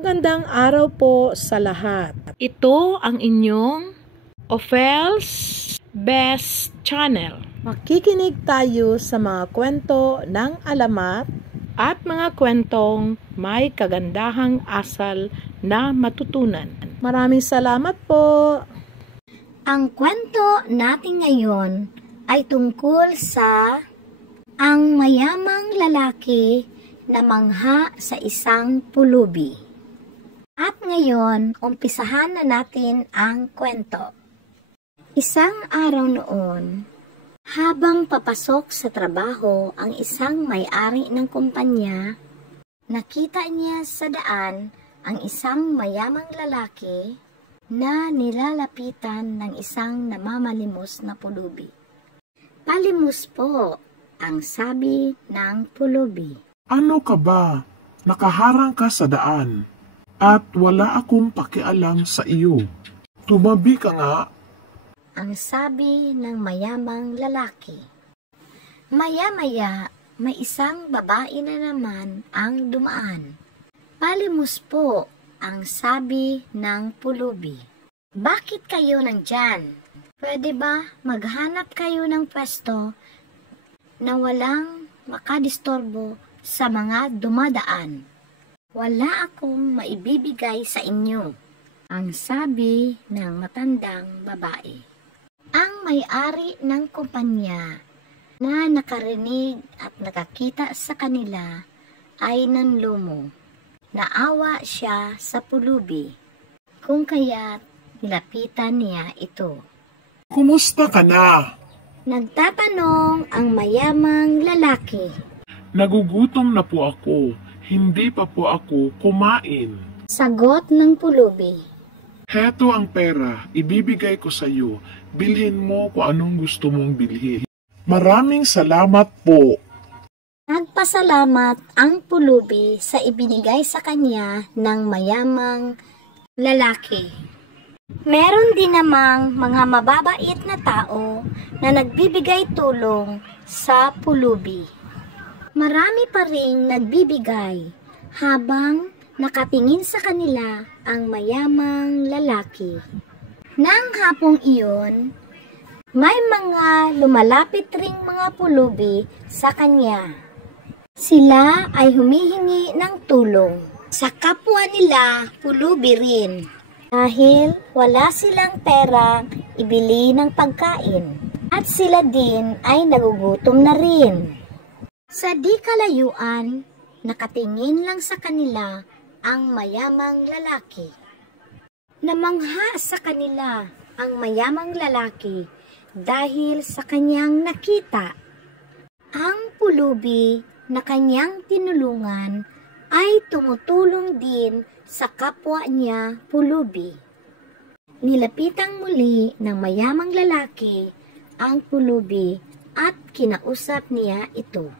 Magandang araw po sa lahat. Ito ang inyong Ophel's Best Channel. Makikinig tayo sa mga kwento ng alamat at mga kwentong may kagandahang asal na matutunan. Maraming salamat po. Ang kwento natin ngayon ay tungkol sa ang mayamang lalaki na mangha sa isang pulubi. At ngayon, umpisahan na natin ang kwento. Isang araw noon, habang papasok sa trabaho ang isang may-ari ng kumpanya, nakita niya sa daan ang isang mayamang lalaki na nilalapitan ng isang namamalimos na pulubi. "Palimos po," ang sabi ng pulubi. "Ano ka ba? Nakaharang ka sa daan at wala akong pakialam sa iyo. Tumabi ka nga," ang sabi ng mayamang lalaki. Maya-maya, may isang babae na naman ang dumaan. "Palimos po," ang sabi ng pulubi. "Bakit kayo nandyan? Pwede ba maghanap kayo ng pwesto na walang makadistorbo sa mga dumadaan? Wala akong maibibigay sa inyo," ang sabi ng matandang babae. Ang may-ari ng kumpanya na nakarinig at nakakita sa kanila ay nanlumo. Naawa siya sa pulubi, kung kaya't nilapitan niya ito. "Kumusta ka na?" Nagtatanong ang mayamang lalaki. "Nagugutom na po ako. Hindi pa po ako kumain." Sagot ng pulubi. "Heto ang pera, ibibigay ko sa iyo. Bilhin mo kung anong gusto mong bilhin." "Maraming salamat po." Nagpasalamat ang pulubi sa ibinigay sa kanya ng mayamang lalaki. Meron din namang mga mababait na tao na nagbibigay tulong sa pulubi. Marami pa ring nagbibigay habang nakatingin sa kanila ang mayamang lalaki. Nang hapong iyon, may mga lumalapit ring mga pulubi sa kanya. Sila ay humihingi ng tulong sa kapwa nila pulubi rin. Dahil wala silang pera ibili ng pagkain at sila din ay nagugutom na rin. Sa di kalayuan, nakatingin lang sa kanila ang mayamang lalaki. Namangha sa kanila ang mayamang lalaki dahil sa kanyang nakita. Ang pulubi na kanyang tinulungan ay tumutulong din sa kapwa niya pulubi. Nilapitang muli ng mayamang lalaki ang pulubi at kinausap niya ito.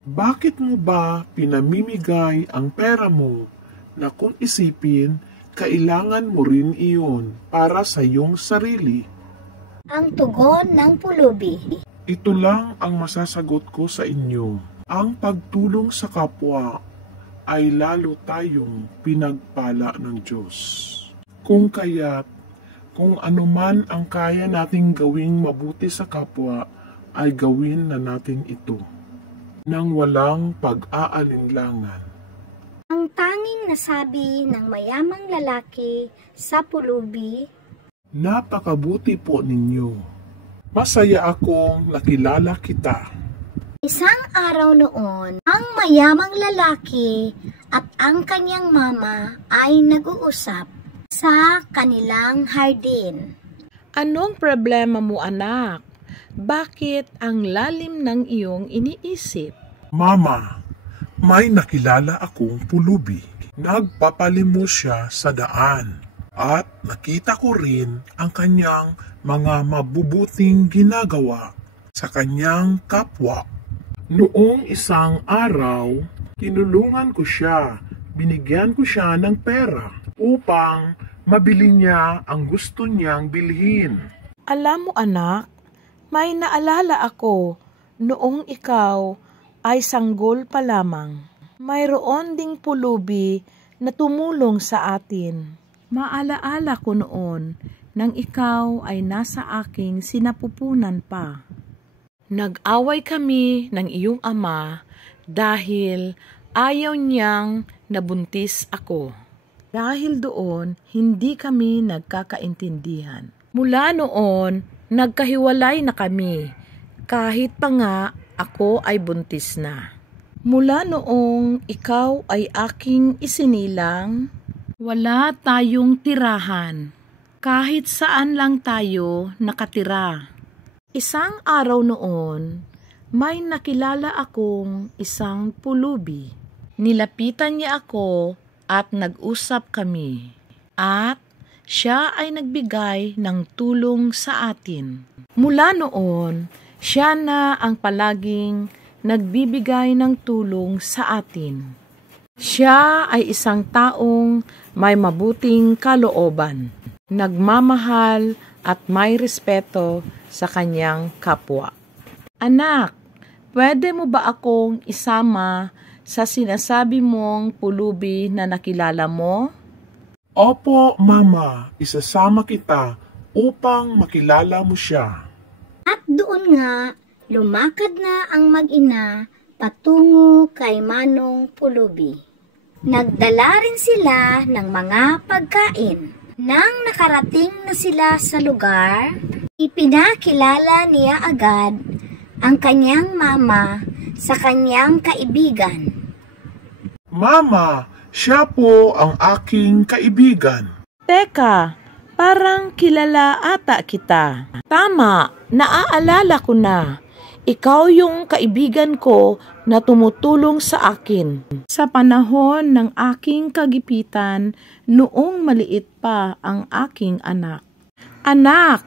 "Bakit mo ba pinamimigay ang pera mo na kung isipin, kailangan mo rin iyon para sa iyong sarili?" Ang tugon ng pulubi. "Ito lang ang masasagot ko sa inyo. Ang pagtulong sa kapwa ay lalo tayong pinagpala ng Diyos. Kung kaya't, kung anuman ang kaya nating gawing mabuti sa kapwa, ay gawin na natin ito, nang walang pag-aalinlangan." Ang tanging nasabi ng mayamang lalaki sa pulubi, "Napakabuti po ninyo. Masaya akong nakilala kita." Isang araw noon, ang mayamang lalaki at ang kanyang mama ay nag-uusap sa kanilang hardin. Anong problema mo, anak? Bakit ang lalim ng iyong iniisip? "Mama, may nakilala akong pulubi. Nagpapalimos siya sa daan at nakita ko rin ang kanyang mga mabubuting ginagawa sa kanyang kapwa. Noong isang araw, tinulungan ko siya, binigyan ko siya ng pera upang mabili niya ang gusto niyang bilhin." Alam mo, anak, may naalala ako noong ikaw ay sanggol pa lamang. Mayroon ding pulubi na tumulong sa atin. Maalaala ko noon nang ikaw ay nasa aking sinapupunan pa. Nag-away kami ng iyong ama dahil ayaw niyang nabuntis ako. Dahil doon, hindi kami nagkakaintindihan. Mula noon, nagkahiwalay na kami, kahit pa nga ako ay buntis na. Mula noong ikaw ay aking isinilang, wala tayong tirahan. Kahit saan lang tayo nakatira. Isang araw noon, may nakilala akong isang pulubi. Nilapitan niya ako at nag-usap kami. At siya ay nagbigay ng tulong sa atin. Mula noon, siya na ang palaging nagbibigay ng tulong sa atin. Siya ay isang taong may mabuting kalooban, nagmamahal at may respeto sa kanyang kapwa. Anak, pwede mo ba akong isama sa sinasabi mong pulubi na nakilala mo? Opo, Mama, isasama kita upang makilala mo siya. At doon nga, lumakad na ang mag-ina patungo kay Manong Pulubi. Nagdala rin sila ng mga pagkain. Nang nakarating na sila sa lugar, ipinakilala niya agad ang kanyang mama sa kanyang kaibigan. Mama, siya po ang aking kaibigan. Teka, parang kilala ata kita. Tama, naaalala ko na. Ikaw yung kaibigan ko na tumutulong sa akin sa panahon ng aking kagipitan noong maliit pa ang aking anak. Anak,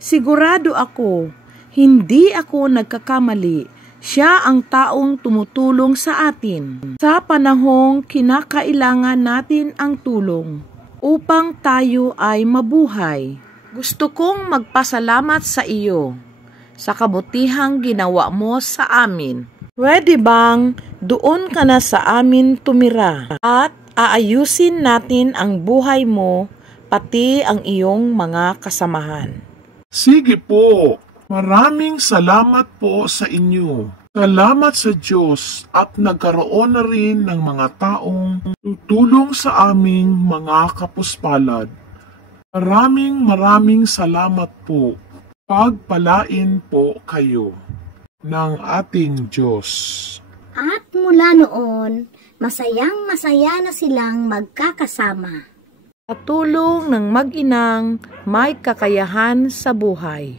sigurado ako, hindi ako nagkakamali. Siya ang taong tumutulong sa atin sa panahong kinakailangan natin ang tulong upang tayo ay mabuhay. Gusto kong magpasalamat sa iyo sa kabutihang ginawa mo sa amin. Pwede bang doon ka na sa amin tumira at aayusin natin ang buhay mo pati ang iyong mga kasamahan? Sige po, maraming salamat po sa inyo. Salamat sa Diyos at nagkaroon na rin ng mga taong tutulong sa aming mga kapuspalad. Maraming salamat po. Pagpalain po kayo ng ating Diyos. At mula noon, masayang-masaya na silang magkakasama. Sa tulong ng mag-inang may kakayahan sa buhay.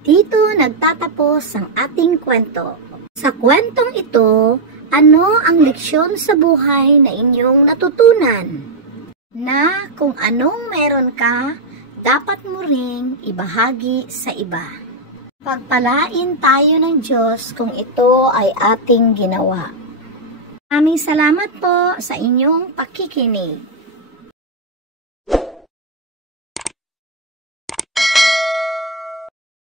Dito nagtatapos ang ating kwento. Sa kwentong ito, ano ang leksyon sa buhay na inyong natutunan? Na kung anong meron ka, dapat mo ring ibahagi sa iba. Pagpalain tayo ng Diyos kung ito ay ating ginawa. Maraming salamat po sa inyong pakikinig.